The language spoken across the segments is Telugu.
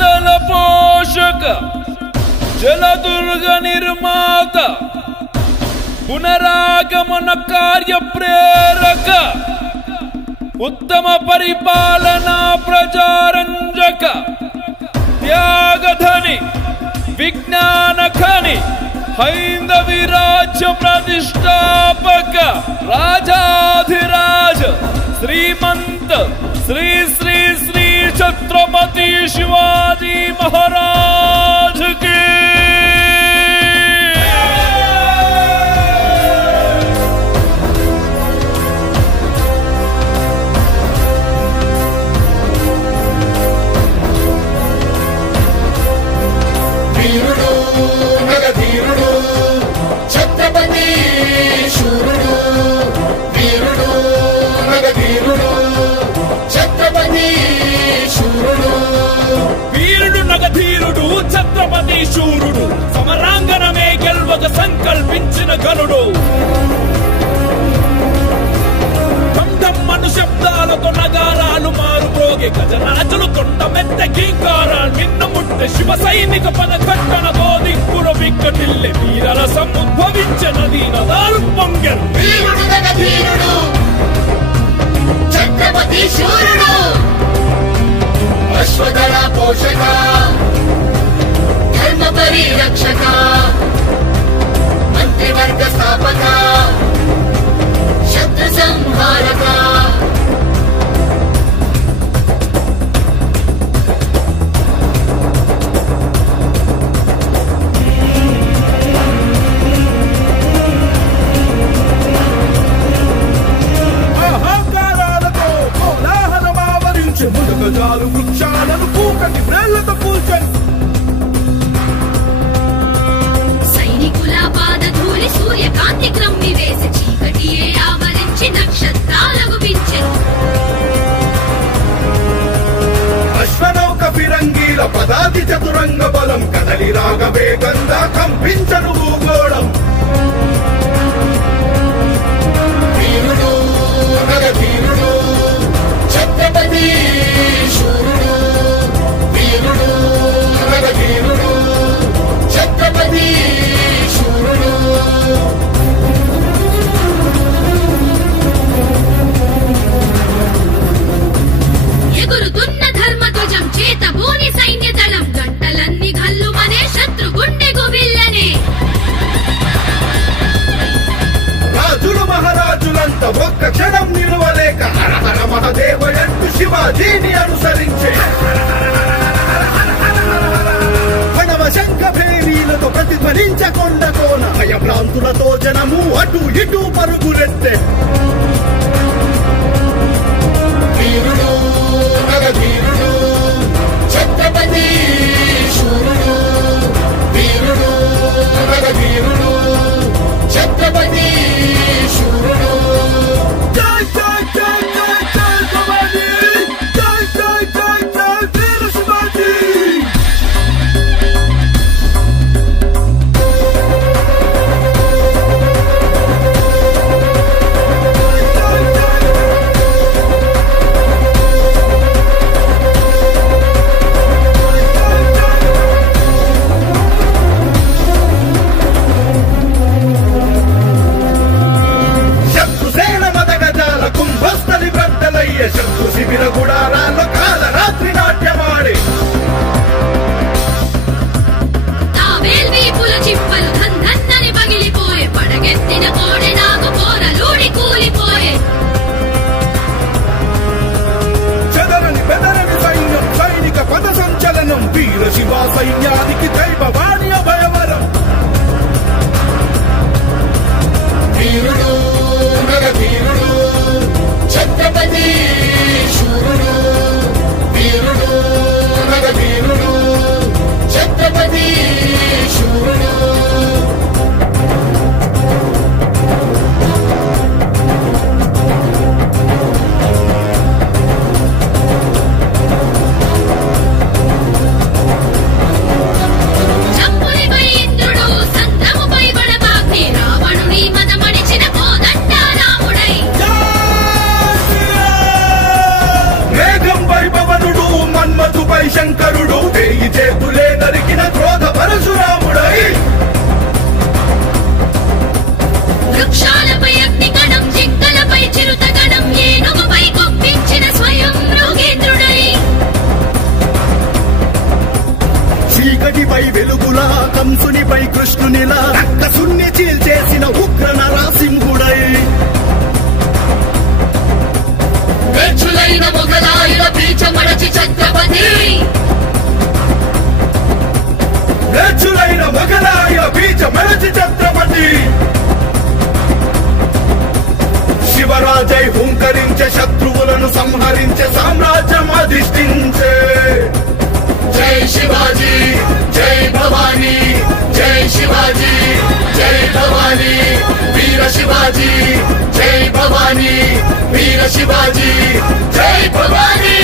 విశ్వదల పోషక జలదుర్గ నిర్మాత పునరాగమన కార్య ప్రేరక ఉత్తమ పరిపాలనా ప్రజారంజక త్యాగధని విజ్ఞాన ఖని హైందవి రాజ్య ప్రతిష్టాపక రాజాధిరాజ శ్రీమంత శ్రీ శ్రీ శ్రీ ఛత్రపతి శివాజీ మహారాజ్ కి ఛత్రపతి శూరుడు సమరాంగణమే గెల్వక సంకల్పించిన గనుడు మను శబ్దాలతో నగారాలు మారుపోగే గజరాజులు తొండ మెత్త గీంకారాలు నిన్ను ముట్టె శివ సైనిక పద కట్టణతో దిక్కులు విక్కటిల్లె వీరరసం ఉద్భవించే నదీ నదాలు పొంగెను ఛత్రపతి శూరుడు అశ్వదళ పోషక ధర్మ పరిరక్షక మంత్రివర్గ స్థాపక శత్రు సంహారక అహంకారాలతో కోలాహలమావరించి ముడుగజాలు వృక్షాలను పూకటి వ్రేళ్లతో కూల్చని సైనికుల పాదధూళి సూర్యకాంతి క్రమ్మి వేసి చీకటియే ఆవరించి నక్షత్రాలకు వించెను అశ్వనౌక ఫిరంగీల పదాతి చతురంగ బలం కదలి రాగవేగంగా కంపించను భూగోళం వీరుడు నగధీరుడు ఛత్రపతి శూరుడు వీరుడు నగధీరుడు ఛత్రపతి శూరుడు ఎగురుతున్న ధర్మధ్వజం చేత బోని సైన్య దళం గంటలన్నీ గల్లు మనే శత్రు గుండె గుబిల్లనే రాజులు మహారాజులంత ఒక్క క్షణం నిలువలేక హరహర మహదేవయంటూ శివాజీని అనుసరించే పడవ శంఖ భేరీలతో ప్రతిధ్వనించకొండ కోన భయభ్రాంతులతో జనము అటు ఇటు పరుగులెత్తే వీరుడు నగధీరుడు ఛత్రపతి శూరుడు వీరుడు నగధీరుడు ఛత్రపతి శూరుడు జై జై జై జై జై శివాజీ జై జై జై జై వీర శివాజీ శత్రుసేన మదగజాల కుంభస్థలి బ్రద్దలయ్య శత్రు శిబిర గుడారాల్లో కాల రాత్రి నాట్యమాడే తావేల్వీపుల చిప్పలు ధన్నని పగిలిపోయే పడగెత్తిన కోడె నాగు కోరలూడి కూలిపోయే చెదరని బెదరని సైన్యం సైనిక పద సంచలనం వీర శివ సైన్యానికి దైవవాణి అభయవరం వీరుడు నగధీరుడు ఛత్రపతి శూరుడు వీరుడు నగధీరుడు ఛత్రపతి శూరుడు రాజై హుంకరించే శత్రువులను సంహరించే సామ్రాజ్యం అధిష్ఠించే జై శివాజీ జై భవానీ జై శివాజీ జై భవానీ వీర శివాజీ జై భవానీ వీర శివాజీ జై భవానీ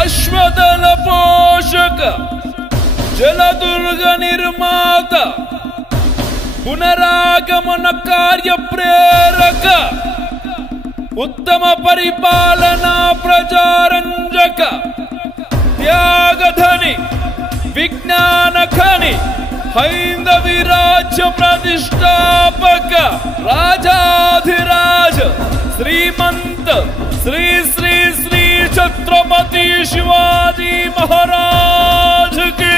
అశ్వదళ పోషక జలదుర్గ నిర్మాత పునరాగమన కార్య ప్రేరక ఉత్తమ పరిపాలనా ప్రజారంజక త్యాగధని విజ్ఞాన ఖని హైందవి రాజ్య ప్రతిష్టాపక రాజాధిరాజ శ్రీమంత శ్రీ శ్రీ శ్రీ छत्रपति शिवाजी महाराज की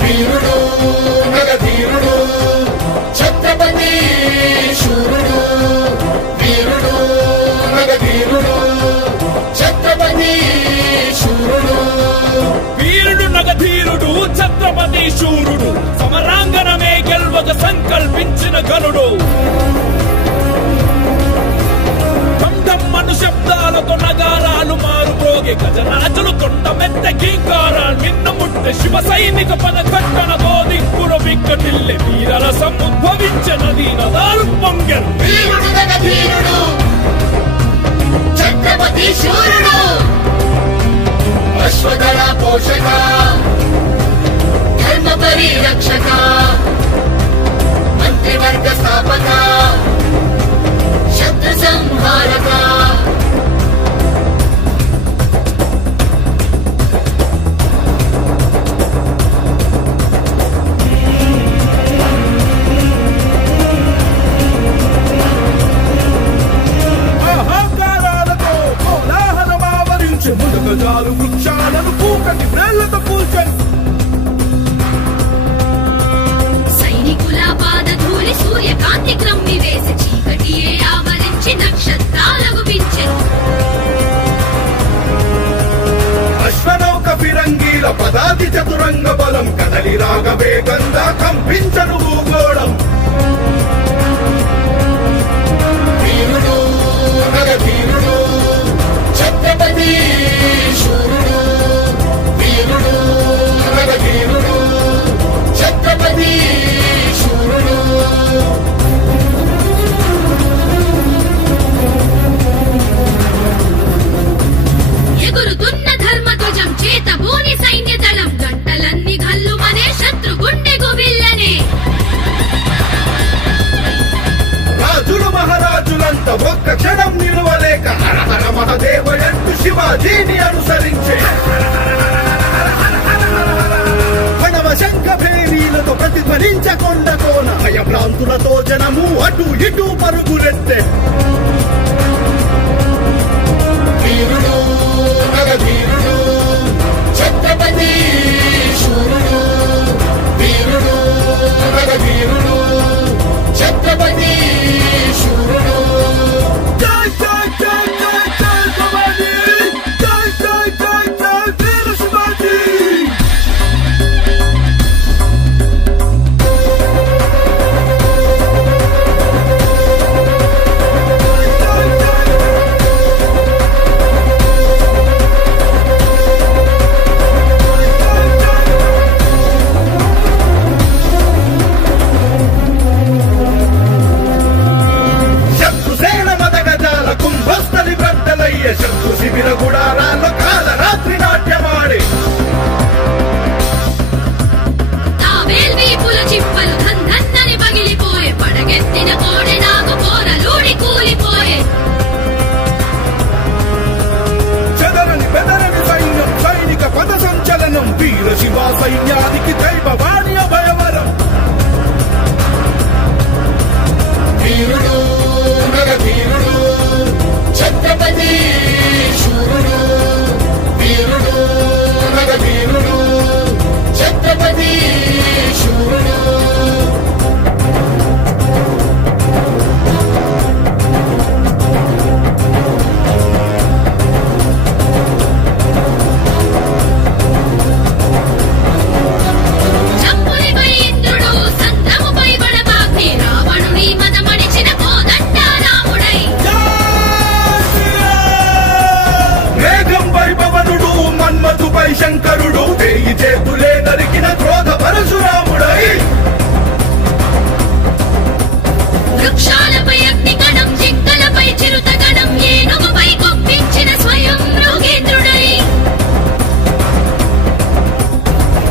वीरुडु नगधीरुडु छत्रपति शूरुडु वीरुडु नगधीरुडु छत्रपति వీరుడు నగధీరుడు ఛత్రపతి శూరుడు సమరాంగణమే గెల్వక సంకల్పించిన గనుడు మను శబ్దాలతో నగారాలు మారుపోగే గజరాజులు కొండ మెత్త గీంకారాలు నిన్ను ముట్టె శివ సైనిక పద కట్టణ గోదిక్కుర విక్కటిల్లె వీరరసం ఉద్భవించే నదీ నదాలు పొంగెను వీరుడు నగధీరుడు ఛత్రపతి శూరుడు అశ్వదళ పోషక ధర్మ పరిరక్షక మంత్రివర్గ స్థాపక శత్రు సంహారక మునగజాలు వృక్షాలను పూకటి బ్రేళ్లతో పూల్చని సైనికుల పాదధూళి సూర్యకాంతి క్రమ్మి వేసి చీకటియే ఆవరించి నక్షత్రాలకు పెంచెను అశ్వనౌక ఫిరంగీల పదాతి చతురంగ బలం కదలి రాగవేగంగా కంపించను భూగోళం వీరుడు నగధీరుడు ఛత్రపతి శూరుడు వీరుడు నగధీరుడు ఛత్రపతి శూరుడు ఎగురుతున్న ధర్మధ్వజం చేత భూని సైన్య దళం గంటలన్నీ గల్లుమనే శత్రు గుండెకు విల్లనే రాజులు మహారాజులంతా ఒక్క క్షణం నిలవలేక హరహర మహదేవయంటూ శివాజీని అనుసరించే హణవ శంఖ భేరీలతో ప్రతిధ్వనించకొండ కోన భయభ్రాంతులతో జనము అటు ఇటు పరుగులెత్తే వీరుడు నగధీరుడు ఛత్రపతి శూరుడు వీరుడు నగధీరుడు ఛత్రపతి శూరుడు జై జై జై జై జై భవానీ జై జై జై జై వీర శివాజీ శంకరుడు వేయి చేతులే నరికిన క్రోధ పరశురాముడై వృక్షాలపై అగ్నిగణం జింకలపై చిరుతగణం ఏనుగుపై కొప్పించిన స్వయం మృగేంద్రుడై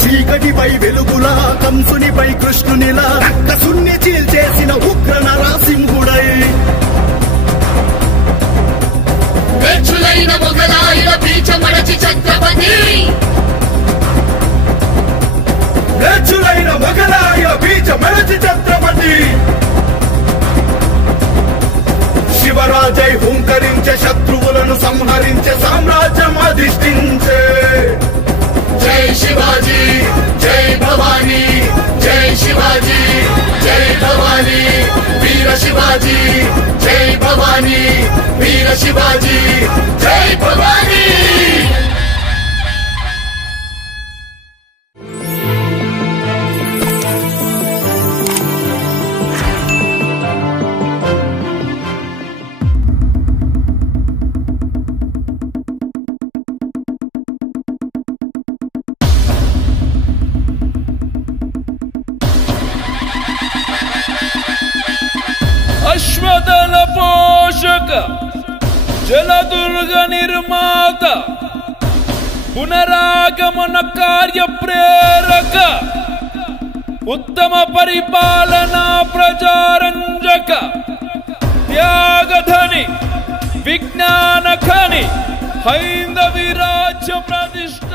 చీకటిపై వెలుగులా కంసునిపై కృష్ణునిలా రక్కసుని చీల్చేసిన ఉగ్ర నరసింహుడై వేచులైన మొగలాయుల బీజమడచి ఛత్రపతి వేచులైన మొగలాయ బీజమడచి ఛత్రపతి శివరాజై హుంకరించే శత్రువులను సంహరించే సామ్రాజ్యం అధిష్ఠించే జై శివాజీ జై భవానీ జై శివాజీ జై భవానీ వీర శివాజీ జై భవానీ వీర శివాజీ జై భవానీ అశ్వదళ పోషక జలదుర్గ నిర్మాత పునరాగమన కార్య ప్రేరక ఉత్తమ పరిపాలనా ప్రజారంజక త్యాగధని విజ్ఞాన ఖని హైందవి రాజ్య ప్రతిష్ఠ